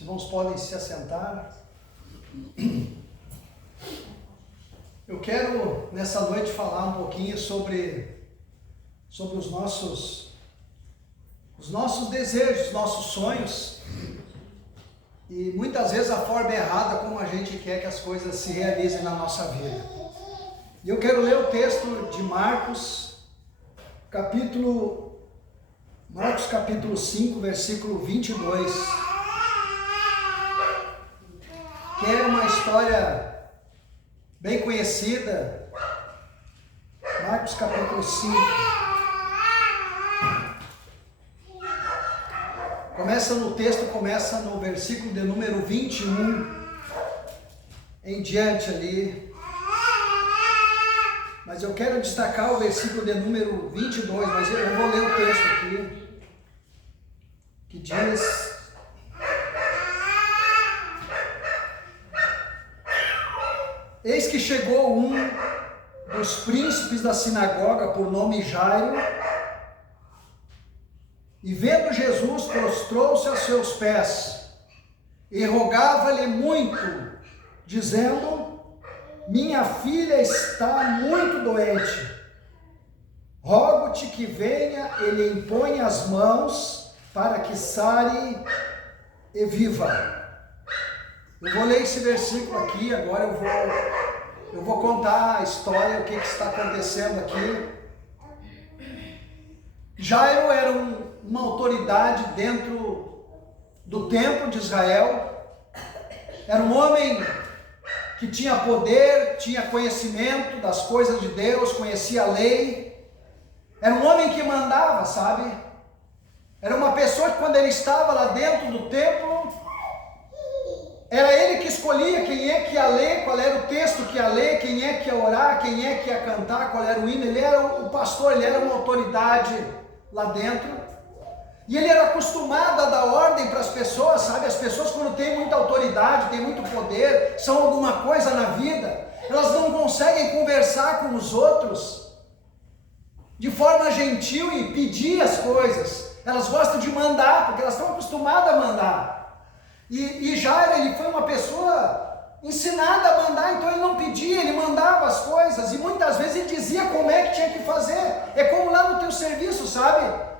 Os irmãos podem se assentar. Eu quero nessa noite falar um pouquinho sobre os nossos desejos, nossos sonhos, e muitas vezes a forma errada como a gente quer que as coisas se realizem na nossa vida. E eu quero ler o texto de Marcos capítulo 5, versículo 22, que é uma história bem conhecida. Marcos capítulo 5. Começa no versículo de número 21 em diante ali. Mas eu quero destacar o versículo de número 22, mas eu vou ler o texto aqui, que diz: Eis que chegou um dos príncipes da sinagoga, por nome Jairo, e vendo Jesus, prostrou-se a seus pés, e rogava-lhe muito, dizendo: Minha filha está muito doente, rogo-te que venha e lhe imponha as mãos, para que sare e viva. Eu vou ler esse versículo aqui, agora eu vou contar a história, o que está acontecendo aqui. Jairo era uma autoridade dentro do templo de Israel, era um homem que tinha poder, tinha conhecimento das coisas de Deus, conhecia a lei, era um homem que mandava, sabe? Era uma pessoa que, quando ele estava lá dentro do templo, era ele que escolhia quem é que ia ler, qual era o texto que ia ler, quem é que ia orar, quem é que ia cantar, qual era o hino. Ele era o pastor, ele era uma autoridade lá dentro. E ele era acostumado a dar ordem para as pessoas, sabe? As pessoas, quando têm muita autoridade, têm muito poder, são alguma coisa na vida, elas não conseguem conversar com os outros de forma gentil e pedir as coisas. Elas gostam de mandar, porque elas estão acostumadas a mandar. E Jairo, ele foi uma pessoa ensinada a mandar, então ele não pedia, ele mandava as coisas, e muitas vezes ele dizia como é que tinha que fazer. É como lá no teu serviço, sabe?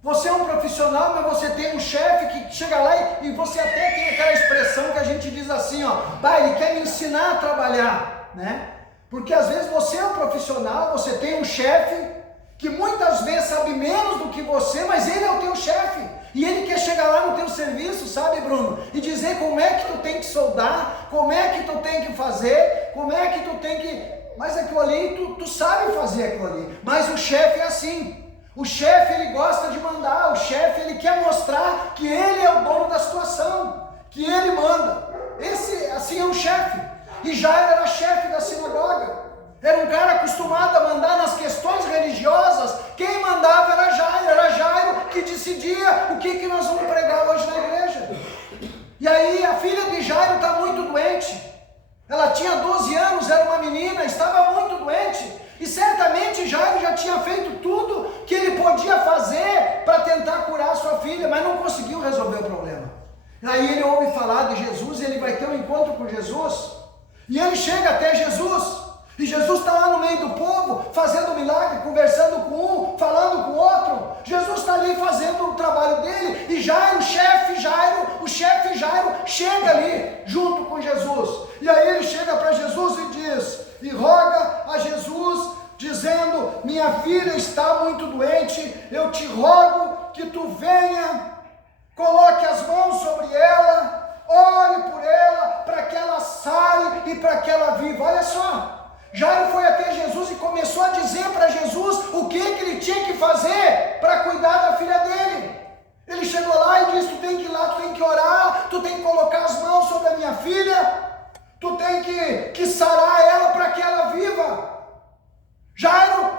Você é um profissional, mas você tem um chefe que chega lá e você até tem aquela expressão que a gente diz assim, ó: ele quer me ensinar a trabalhar, né? Porque às vezes você é um profissional, você tem um chefe que muitas vezes sabe menos do que você, mas ele é o teu chefe. E ele quer chegar lá no teu serviço, sabe, Bruno? E dizer como é que tu tem que soldar, como é que tu tem que fazer, como é que tu tem que... Mas aquilo ali, tu sabe fazer aquilo ali. Mas o chefe é assim. O chefe, ele gosta de mandar. O chefe, ele quer mostrar que ele é o dono da situação, que ele manda. Esse, assim, é um chefe. E Jairo era chefe da sinagoga. Era um cara acostumado a mandar nas questões religiosas. Quem mandava era Jairo que decidia o que nós vamos pregar hoje na igreja. E aí a filha de Jairo está muito doente. Ela tinha 12 anos, era uma menina, estava muito doente. E certamente Jairo já tinha feito tudo que ele podia fazer para tentar curar a sua filha, mas não conseguiu resolver o problema. Aí ele ouve falar de Jesus, e ele vai ter um encontro com Jesus. E ele chega até Jesus. E Jesus está lá no meio do povo, fazendo milagre, conversando com um, falando com o outro. Jesus está ali fazendo o trabalho dele, e Jairo, o chefe Jairo, chega ali junto com Jesus. E aí ele chega para Jesus e diz, e roga a Jesus, dizendo: Minha filha está muito doente, eu te rogo que tu venha, coloque as mãos sobre ela, ore por ela, para que ela sare e para que ela viva. Olha só. Jairo foi até Jesus e começou a dizer para Jesus o que ele tinha que fazer para cuidar da filha dele. Ele chegou lá e disse: tu tem que ir lá, tu tem que orar, tu tem que colocar as mãos sobre a minha filha, tu tem que sarar ela para que ela viva. Jairo,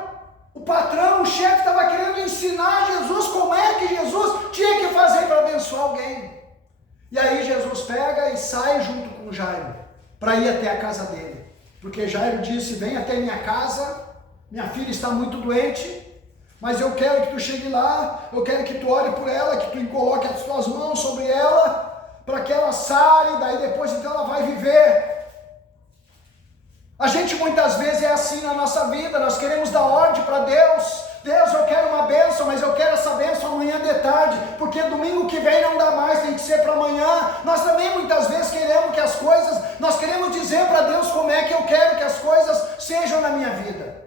o patrão, o chefe, estava querendo ensinar Jesus como é que Jesus tinha que fazer para abençoar alguém. E aí Jesus pega e sai junto com Jairo para ir até a casa dele. Porque Jairo disse: vem até minha casa, minha filha está muito doente, mas eu quero que tu chegue lá, eu quero que tu ore por ela, que tu coloque as tuas mãos sobre ela, para que ela sare, daí depois então ela vai viver. A gente muitas vezes é assim na nossa vida, nós queremos dar ordem para Deus. Deus, eu quero uma bênção, mas eu quero essa bênção amanhã de tarde, porque domingo que vem não dá mais, tem que ser para amanhã. Nós também muitas vezes queremos que as coisas, nós queremos dizer para Deus como é que eu quero que as coisas sejam na minha vida.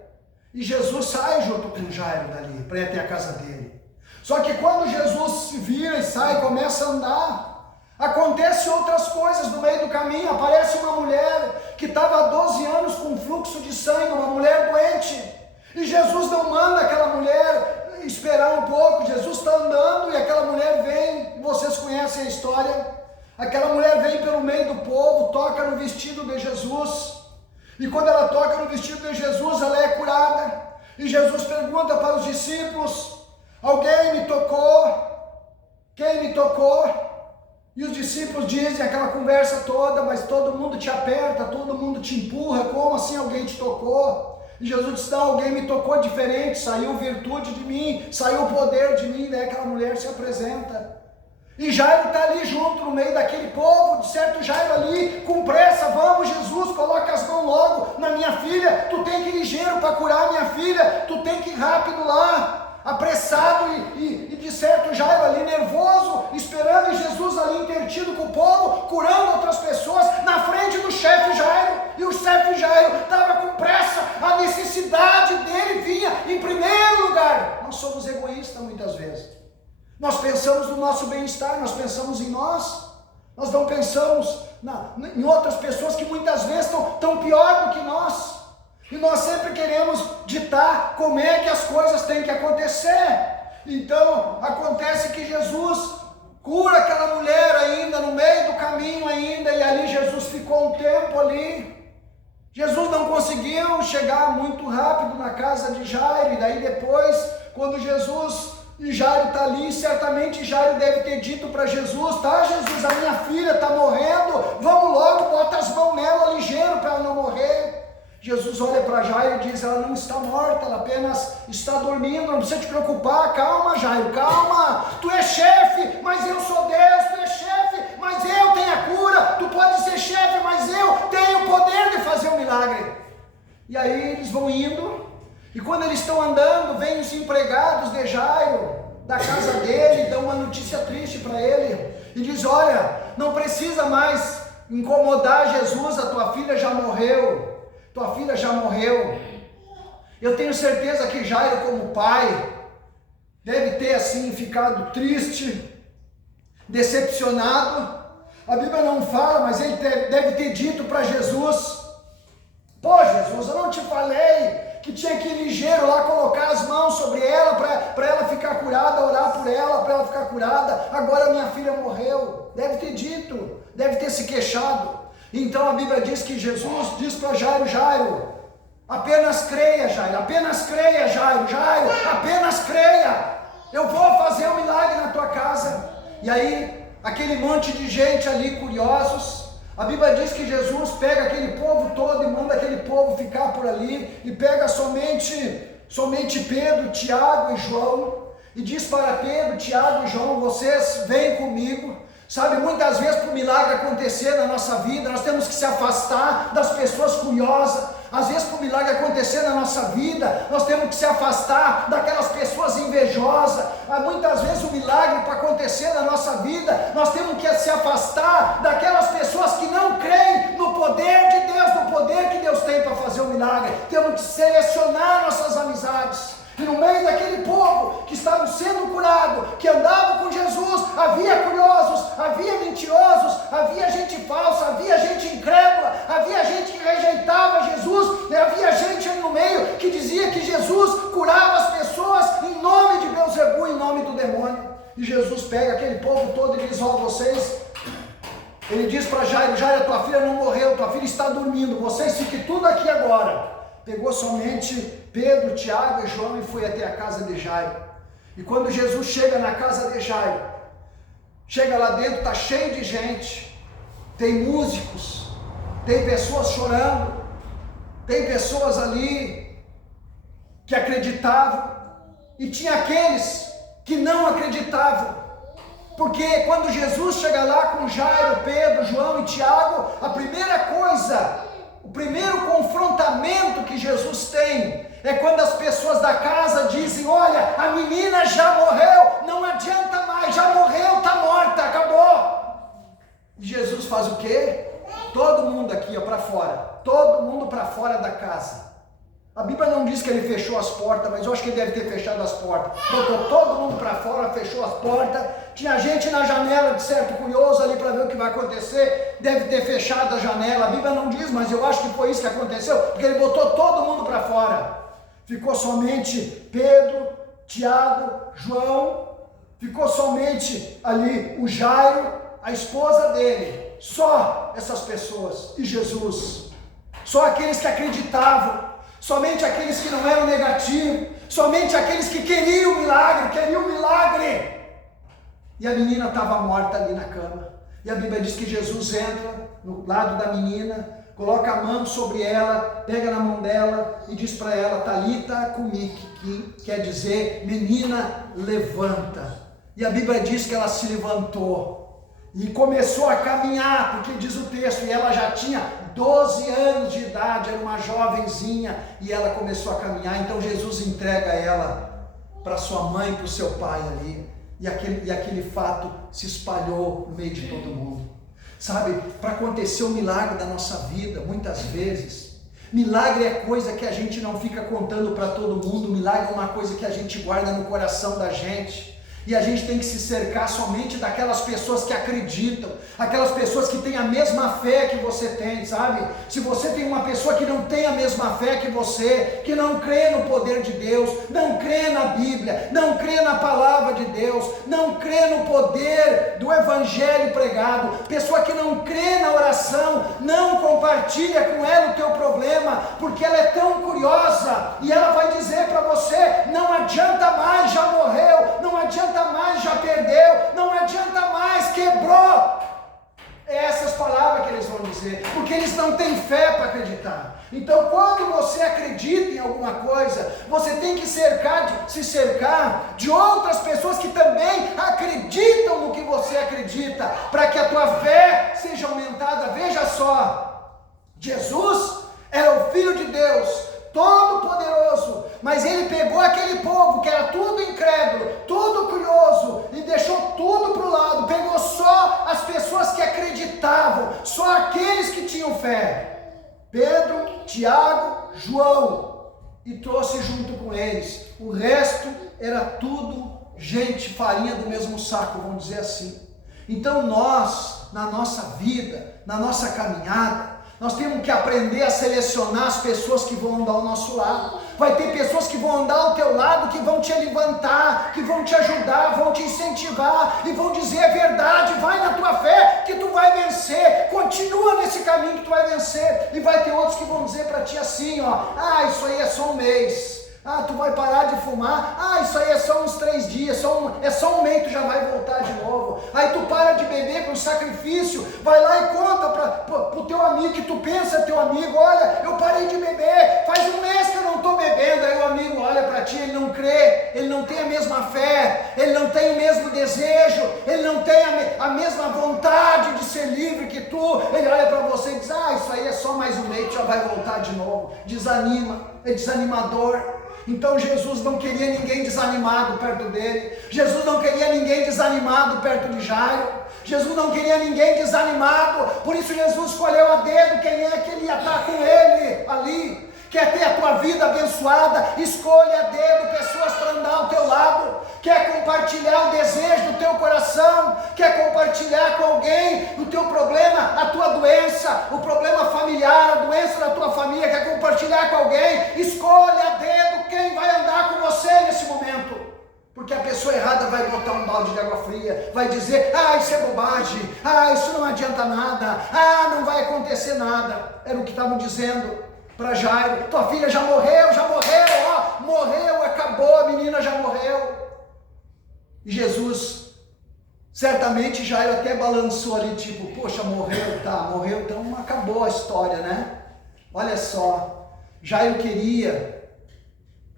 E Jesus sai junto com Jairo dali, para ir até a casa dele. Só que quando Jesus se vira e sai, começa a andar, acontece outras coisas no meio do caminho. Aparece uma mulher que estava há 12 anos com fluxo de sangue, uma mulher doente. E Jesus não manda aquela mulher esperar um pouco. Jesus está andando e aquela mulher vem. Vocês conhecem a história? Aquela mulher vem pelo meio do povo, toca no vestido de Jesus. E quando ela toca no vestido de Jesus, ela é curada. E Jesus pergunta para os discípulos: alguém me tocou? Quem me tocou? E os discípulos dizem aquela conversa toda, mas todo mundo te aperta, todo mundo te empurra, como assim alguém te tocou? E Jesus disse: não, alguém me tocou diferente, saiu virtude de mim, saiu poder de mim. Daí aquela mulher se apresenta. E Jairo está ali junto, no meio daquele povo, de certo Jairo ali, com pressa: vamos Jesus, coloca as mãos logo na minha filha, tu tem que ir ligeiro para curar minha filha, tu tem que ir rápido lá. Apressado e de certo Jairo ali nervoso, esperando, e Jesus ali intertido com o povo, curando outras pessoas, na frente do chefe Jairo, e o chefe Jairo estava com pressa, a necessidade dele vinha em primeiro lugar. Nós somos egoístas muitas vezes, nós pensamos no nosso bem-estar, nós pensamos em nós não pensamos em outras pessoas que muitas vezes estão pior do que nós. E nós sempre queremos ditar como é que as coisas têm que acontecer. Então, acontece que Jesus cura aquela mulher ainda, no meio do caminho ainda, e ali Jesus ficou um tempo ali. Jesus não conseguiu chegar muito rápido na casa de Jairo, e daí depois, quando Jesus e Jairo está ali, certamente Jairo deve ter dito para Jesus: tá Jesus, a minha filha está morrendo, vamos logo, bota as mãos nela ligeiro para ela não morrer. Jesus olha para Jairo e diz: ela não está morta, ela apenas está dormindo, não precisa te preocupar, calma Jairo, calma, tu é chefe, mas eu sou Deus, tu é chefe, mas eu tenho a cura, tu pode ser chefe, mas eu tenho o poder de fazer um milagre. E aí eles vão indo, e quando eles estão andando, vêm os empregados de Jairo, da casa dele, e dão uma notícia triste para ele, e diz: olha, não precisa mais incomodar Jesus, a tua filha já morreu. Tua filha já morreu. Eu tenho certeza que Jairo, como pai, deve ter assim ficado triste, decepcionado. A Bíblia não fala, mas ele deve ter dito para Jesus: pô Jesus, eu não te falei que tinha que ir ligeiro lá, colocar as mãos sobre ela, para ela ficar curada, orar por ela, para ela ficar curada. Agora minha filha morreu. Deve ter dito, deve ter se queixado. Então a Bíblia diz que Jesus diz para Jairo: Jairo, apenas creia Jairo, apenas creia Jairo, Jairo, apenas creia, eu vou fazer um milagre na tua casa. E aí, aquele monte de gente ali, curiosos, a Bíblia diz que Jesus pega aquele povo todo e manda aquele povo ficar por ali, e pega somente Pedro, Tiago e João, e diz para Pedro, Tiago e João: vocês vêm comigo. Sabe, muitas vezes para o milagre acontecer na nossa vida, nós temos que se afastar das pessoas curiosas. Às vezes para o milagre acontecer na nossa vida, nós temos que se afastar daquelas pessoas invejosas. Muitas vezes o milagre para acontecer na nossa vida, nós temos que se afastar daquelas pessoas que não creem no poder de Deus, no poder que Deus tem para fazer o milagre. Temos que selecionar nossas amizades. E no meio daquele povo que estavam sendo curado, que andava com Jesus, havia curiosos, havia mentirosos, havia gente falsa, havia gente incrédula, havia gente que rejeitava Jesus, e havia gente aí no meio que dizia que Jesus curava as pessoas em nome de Beelzebul, em nome do demônio. E Jesus pega aquele povo todo e diz: ó, vocês, ele diz para Jairo: Jairo, tua filha não morreu, tua filha está dormindo, vocês fiquem tudo aqui agora. Pegou somente Pedro, Tiago e João e foi até a casa de Jairo. E quando Jesus chega na casa de Jairo, chega lá dentro, está cheio de gente, tem músicos, tem pessoas chorando, tem pessoas ali que acreditavam, e tinha aqueles que não acreditavam. Porque quando Jesus chega lá com Jairo, Pedro, João e Tiago, a primeira coisa, o primeiro confrontamento que Jesus tem é quando as pessoas da casa dizem: olha, a menina já morreu, não adianta mais, já morreu, está morta, acabou. E Jesus faz o quê? Todo mundo aqui para fora, todo mundo para fora da casa. A Bíblia não diz que ele fechou as portas, mas eu acho que ele deve ter fechado as portas. Botou todo mundo para fora, fechou as portas. Tinha gente na janela, de certo, curioso ali para ver o que vai acontecer. Deve ter fechado a janela. A Bíblia não diz, mas eu acho que foi isso que aconteceu, porque ele botou todo mundo para fora. Ficou somente Pedro, Tiago, João. Ficou somente ali o Jairo, a esposa dele. Só essas pessoas. E Jesus. Só aqueles que acreditavam. Somente aqueles que não eram negativos, somente aqueles que queriam o milagre, E a menina estava morta ali na cama. E a Bíblia diz que Jesus entra no lado da menina, coloca a mão sobre ela, pega na mão dela e diz para ela: Talita cumi, que quer dizer, menina, levanta. E a Bíblia diz que ela se levantou e começou a caminhar, porque diz o texto, e ela já tinha 12 anos de idade, era uma jovenzinha, e ela começou a caminhar. Então Jesus entrega ela para sua mãe, para o seu pai ali, e aquele fato se espalhou no meio de todo mundo. Sabe, para acontecer o milagre da nossa vida, muitas vezes, milagre é coisa que a gente não fica contando para todo mundo, milagre é uma coisa que a gente guarda no coração da gente. E a gente tem que se cercar somente daquelas pessoas que acreditam, aquelas pessoas que têm a mesma fé que você tem, sabe? Se você tem uma pessoa que não tem a mesma fé que você, que não crê no poder de Deus, não crê na Bíblia, não crê na palavra de Deus, não crê no poder do Evangelho pregado, pessoa que não crê na oração, não compartilha com ela o teu problema, porque ela é tão curiosa, e ela vai dizer para você: não adianta mais, já morreu, não adianta mais, já perdeu, não adianta mais, quebrou. É essas palavras que eles vão dizer, porque eles não têm fé para acreditar. Então, quando você acredita em alguma coisa, você tem que se cercar de outras pessoas que também acreditam no que você acredita, para que a tua fé seja aumentada. Veja só, Jesus era o Filho de Deus, todo-poderoso, mas ele pegou aquele povo que era tudo incrédulo, tudo curioso, e deixou tudo para o lado, pegou só as pessoas que acreditavam, só aqueles que tinham fé, Pedro, Tiago, João, e trouxe junto com eles. O resto era tudo gente, farinha do mesmo saco, vamos dizer assim. Então nós, na nossa vida, na nossa caminhada, nós temos que aprender a selecionar as pessoas que vão andar ao nosso lado. Vai ter pessoas que vão andar ao teu lado, que vão te levantar, que vão te ajudar, vão te incentivar e vão dizer a verdade. Vai na tua fé que tu vai vencer, continua nesse caminho que tu vai vencer. E vai ter outros que vão dizer para ti assim, ó: isso aí é só um mês. Tu vai parar de fumar, isso aí é só uns 3 dias, é só um mês, tu já vai voltar de novo. Aí tu para de beber com sacrifício, vai lá e conta para o teu amigo, que tu pensa teu amigo: olha, eu parei de beber, faz um mês que eu não estou bebendo. Aí o amigo olha para ti, ele não crê, ele não tem a mesma fé, ele não tem o mesmo desejo, ele não tem a mesma vontade de ser livre que tu. Ele olha para você e diz: isso aí é só mais um mês, tu já vai voltar de novo. Desanima, é desanimador. Então Jesus não queria ninguém desanimado perto dele. Jesus não queria ninguém desanimado perto de Jairo. Jesus não queria ninguém desanimado. Por isso Jesus escolheu a dedo quem é que ele ia estar com ele ali. Quer ter a tua vida abençoada? Escolhe a dedo pessoas para andar ao teu lado. Quer compartilhar o desejo do teu coração? Quer compartilhar com alguém o teu problema, a tua doença, o problema familiar, a doença da tua família? Quer compartilhar com alguém? Escolhe a dedo quem vai andar com você nesse momento. Porque a pessoa errada vai botar um balde de água fria, vai dizer: isso é bobagem, isso não adianta nada, não vai acontecer nada. Era o que estavam dizendo para Jairo: tua filha já morreu, morreu, acabou, a menina já morreu. E Jesus, certamente Jairo até balançou ali, tipo: poxa, morreu, então acabou a história, né? Olha só, Jairo queria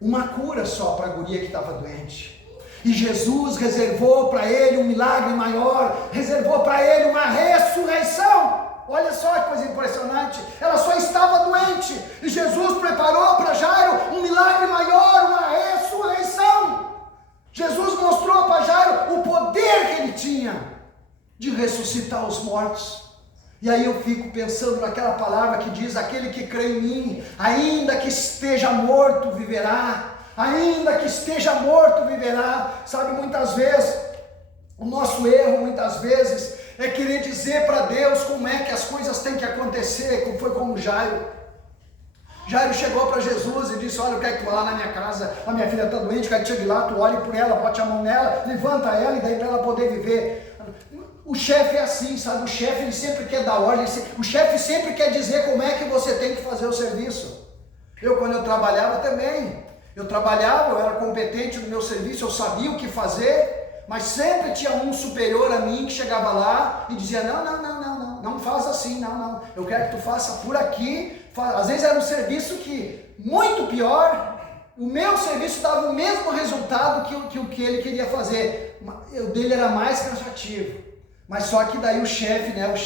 uma cura só para a guria que estava doente. E Jesus reservou para ele um milagre maior, reservou para ele uma ressurreição. Olha só que coisa impressionante, ela só estava doente, e Jesus preparou para Jairo um milagre maior, uma ressurreição. Jesus mostrou para Jairo o poder que ele tinha de ressuscitar os mortos. E aí eu fico pensando naquela palavra que diz: aquele que crê em mim, ainda que esteja morto, viverá. Ainda que esteja morto, viverá. Sabe, muitas vezes, o nosso erro, muitas vezes, é querer dizer para Deus como é que as coisas têm que acontecer, como foi com Jairo. Jairo chegou para Jesus e disse: olha, eu quero que tu vá lá na minha casa, a minha filha está doente, quero que chegue lá, tu ore por ela, bote a mão nela, levanta ela, e daí para ela poder viver. O chefe é assim, sabe, o chefe ele sempre quer dar ordem, o chefe sempre quer dizer como é que você tem que fazer o serviço. Quando eu trabalhava também, eu era competente no meu serviço, eu sabia o que fazer, mas sempre tinha um superior a mim que chegava lá e dizia: não faz assim, não, eu quero que tu faça por aqui. Às vezes era um serviço que, muito pior, o meu serviço dava o mesmo resultado que o que ele queria fazer, o dele era mais cansativo. Mas só que daí o chefe, né, o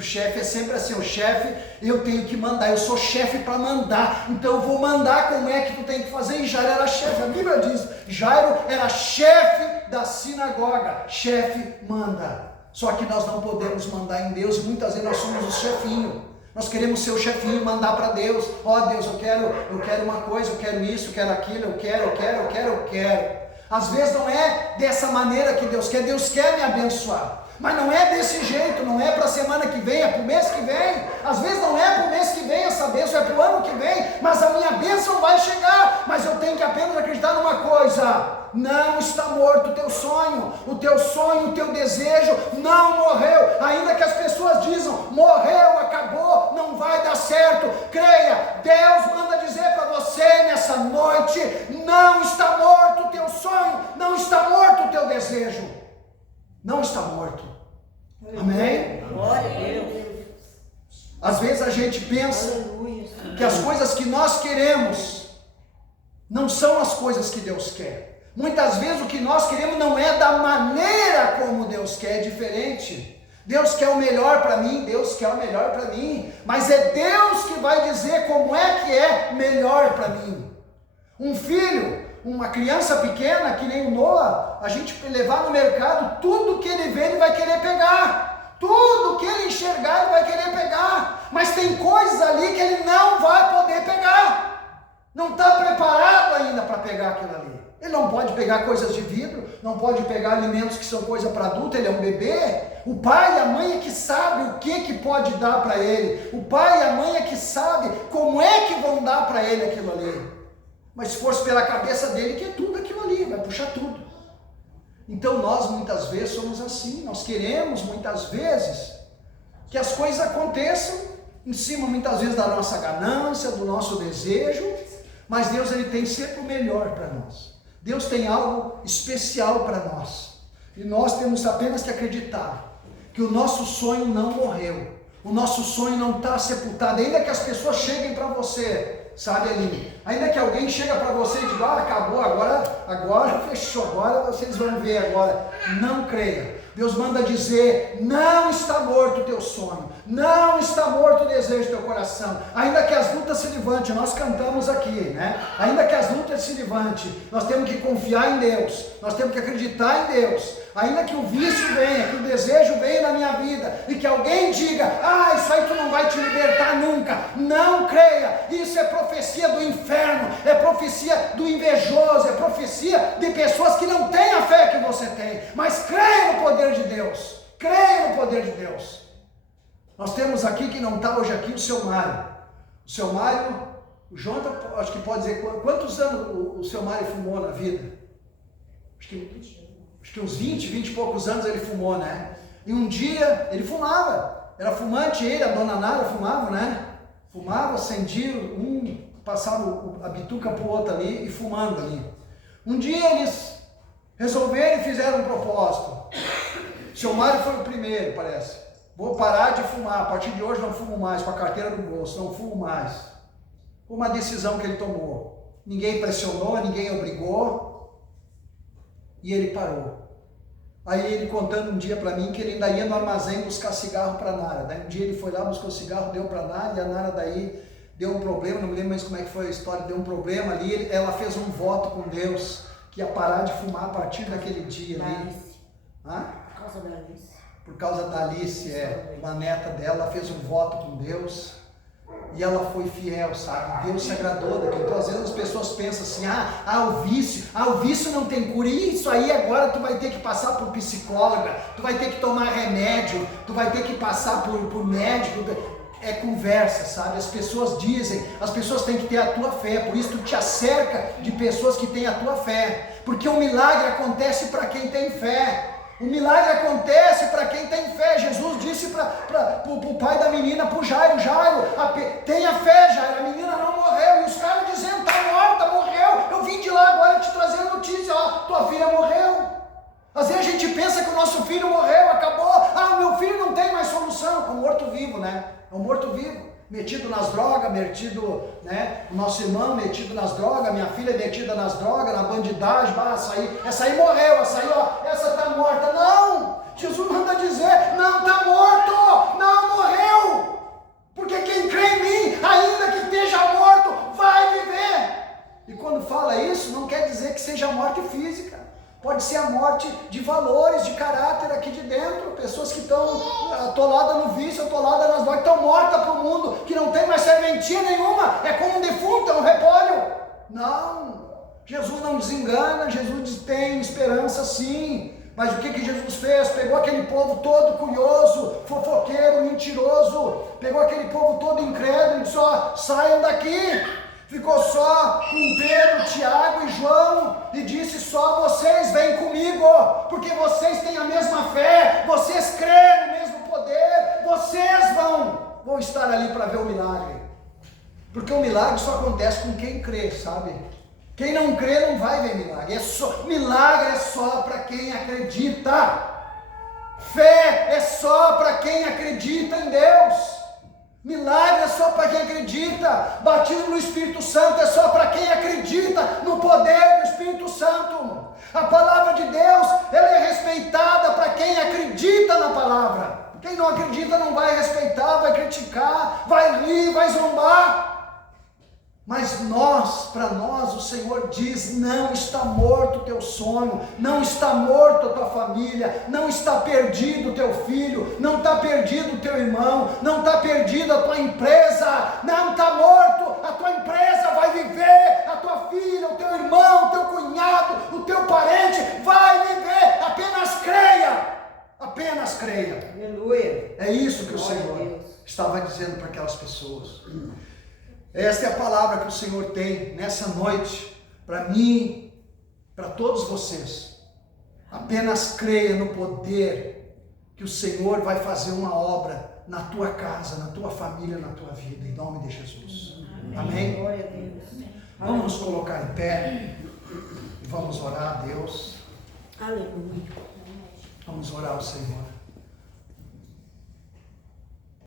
chefe é sempre assim, o chefe, eu tenho que mandar, eu sou chefe para mandar, então eu vou mandar como é que tu tem que fazer. E Jairo era chefe, a Bíblia diz, Jairo era chefe da sinagoga, chefe manda. Só que nós não podemos mandar em Deus, e muitas vezes nós somos o chefinho, nós queremos ser o chefinho, mandar para Deus: ó Deus, eu quero uma coisa, eu quero isso, eu quero aquilo, eu quero. Às vezes não é dessa maneira que Deus quer me abençoar. Mas não é desse jeito, não é para a semana que vem, é para o mês que vem. Às vezes não é para o mês que vem essa bênção, é para o ano que vem. Mas a minha bênção vai chegar. Mas eu tenho que apenas acreditar numa coisa: não está morto o teu sonho, o teu desejo não morreu. Ainda que as pessoas dizem: morreu, acabou, não vai dar certo. Creia, Deus manda dizer para você nessa noite: não está morto o teu sonho, não está morto o teu desejo. Não está morto. Amém? Glória a Deus. Às vezes a gente pensa que as coisas que nós queremos não são as coisas que Deus quer. Muitas vezes o que nós queremos não é da maneira como Deus quer, é diferente. Deus quer o melhor para mim, mas é Deus que vai dizer como é que é melhor para mim. Um filho, uma criança pequena, que nem o Noah, a gente levar no mercado, tudo que ele vê ele vai querer pegar, tudo que ele enxergar ele vai querer pegar, mas tem coisas ali que ele não vai poder pegar, não está preparado ainda para pegar aquilo ali. Ele não pode pegar coisas de vidro, não pode pegar alimentos que são coisa para adulto, ele é um bebê. O pai e a mãe é que sabe o que pode dar para ele, o pai e a mãe é que sabe como é que vão dar para ele aquilo ali. Mas se fosse pela cabeça dele, que é tudo aquilo ali, vai puxar tudo. Então nós muitas vezes somos assim, nós queremos muitas vezes que as coisas aconteçam em cima muitas vezes da nossa ganância, do nosso desejo, mas Deus ele tem sempre o melhor para nós. Deus tem algo especial para nós, e nós temos apenas que acreditar que o nosso sonho não morreu, o nosso sonho não está sepultado, ainda que as pessoas cheguem para você, sabe, Aline? Ainda que alguém chega para você e diga: acabou, agora fechou, agora vocês vão ver agora. Não creia. Deus manda dizer: não está morto o teu sonho, não está morto o desejo do teu coração. Ainda que as lutas se levantem, nós cantamos aqui, né? Ainda que as lutas se levantem, nós temos que confiar em Deus, nós temos que acreditar em Deus. Ainda que o vício venha, que o desejo venha na minha vida, e que alguém diga: isso aí tu não vai te libertar nunca. Não creia, isso é profecia do inferno, é profecia do invejoso, é profecia de pessoas que não têm a fé que você tem, mas creia no poder de Deus, creia no poder de Deus. Nós temos aqui, que não está hoje aqui, o seu Mário. O seu Mário, o João acho que pode dizer quantos anos o seu Mário fumou na vida? Acho que uns 20 e poucos anos ele fumou, né? E um dia ele fumava, era fumante ele, a dona Nara fumava, né? Fumava, acendia, passava a bituca para o outro ali e fumando ali. Um dia eles resolveram e fizeram um propósito. O seu Mário foi o primeiro, parece. Vou parar de fumar, a partir de hoje não fumo mais, com a carteira no bolso, não fumo mais. Foi uma decisão que ele tomou. Ninguém pressionou, ninguém obrigou. E ele parou. Aí ele contando um dia para mim que ele ainda ia no armazém buscar cigarro para Nara. Daí um dia ele foi lá, buscou cigarro, deu para Nara, e a Nara daí deu um problema, não me lembro mais como é que foi a história, deu um problema ali, ela fez um voto com Deus, que ia parar de fumar a partir daquele dia ali. Alice. Hã? Por causa da Alice. Por causa da Alice, uma neta dela, ela fez um voto com Deus. E ela foi fiel, sabe? Deus se agradou daquilo. Então, às vezes as pessoas pensam assim, o vício não tem cura. E isso aí agora tu vai ter que passar por psicóloga, tu vai ter que tomar remédio, tu vai ter que passar por médico. É conversa, sabe? As pessoas dizem, as pessoas têm que ter a tua fé, por isso tu te acerca de pessoas que têm a tua fé. Porque o milagre acontece para quem tem fé. O milagre acontece para quem tem fé. Jesus disse para o pai da menina, para o Jairo, tenha fé, Jairo, a menina não morreu. E os caras dizendo, está morta, morreu. Eu vim de lá agora te trazer a notícia, tua filha morreu. Às vezes a gente pensa que o nosso filho morreu, acabou. O meu filho não tem mais solução. É um morto-vivo, né? É um morto-vivo. Metido nas drogas, o nosso irmão metido nas drogas, minha filha metida nas drogas, na bandidagem, essa aí morreu, essa está morta. Não! Jesus manda dizer, não está morto, não morreu. Porque quem crê em mim, ainda que esteja morto, vai viver. E quando fala isso, não quer dizer que seja morte física. Pode ser a morte de valores, de caráter aqui de dentro. Pessoas que estão atoladas no vício, atoladas nas drogas, estão mortas para o mundo, que não tem mais serventia nenhuma. É como um defunto, é um repolho. Não, Jesus não desengana, Jesus tem esperança sim. Mas o que Jesus fez? Pegou aquele povo todo curioso, fofoqueiro, mentiroso. Pegou aquele povo todo incrédulo e disse, saiam daqui. Ficou só com Pedro, Tiago e João e disse, só vocês vêm comigo, porque vocês têm a mesma fé, vocês creem no mesmo poder, vocês vão estar ali para ver o milagre. Porque o milagre só acontece com quem crê, sabe? Quem não crê não vai ver milagre. Milagre é só para quem acredita. Fé é só para quem acredita em Deus. Milagre é só para quem acredita. Batismo no Espírito Santo é só para quem acredita no poder do Espírito Santo. A palavra de Deus, ela é respeitada para quem acredita na palavra. Quem não acredita não vai respeitar, vai criticar, vai rir, vai zombar. Mas para nós, o Senhor diz, não está morto o teu sonho, não está morto a tua família, não está perdido o teu filho, não está perdido o teu irmão, não está perdido a tua empresa, não está morto, a tua empresa vai viver, a tua filha, o teu irmão, o teu cunhado, o teu parente vai viver, apenas creia. Aleluia. É isso que o Senhor estava dizendo para aquelas pessoas. Esta é a palavra que o Senhor tem nessa noite, para mim, para todos vocês. Apenas creia no poder que o Senhor vai fazer uma obra na tua casa, na tua família, na tua vida, em nome de Jesus. Amém? Glória a Deus. Vamos nos colocar em pé e vamos orar a Deus. Aleluia. Vamos orar ao Senhor.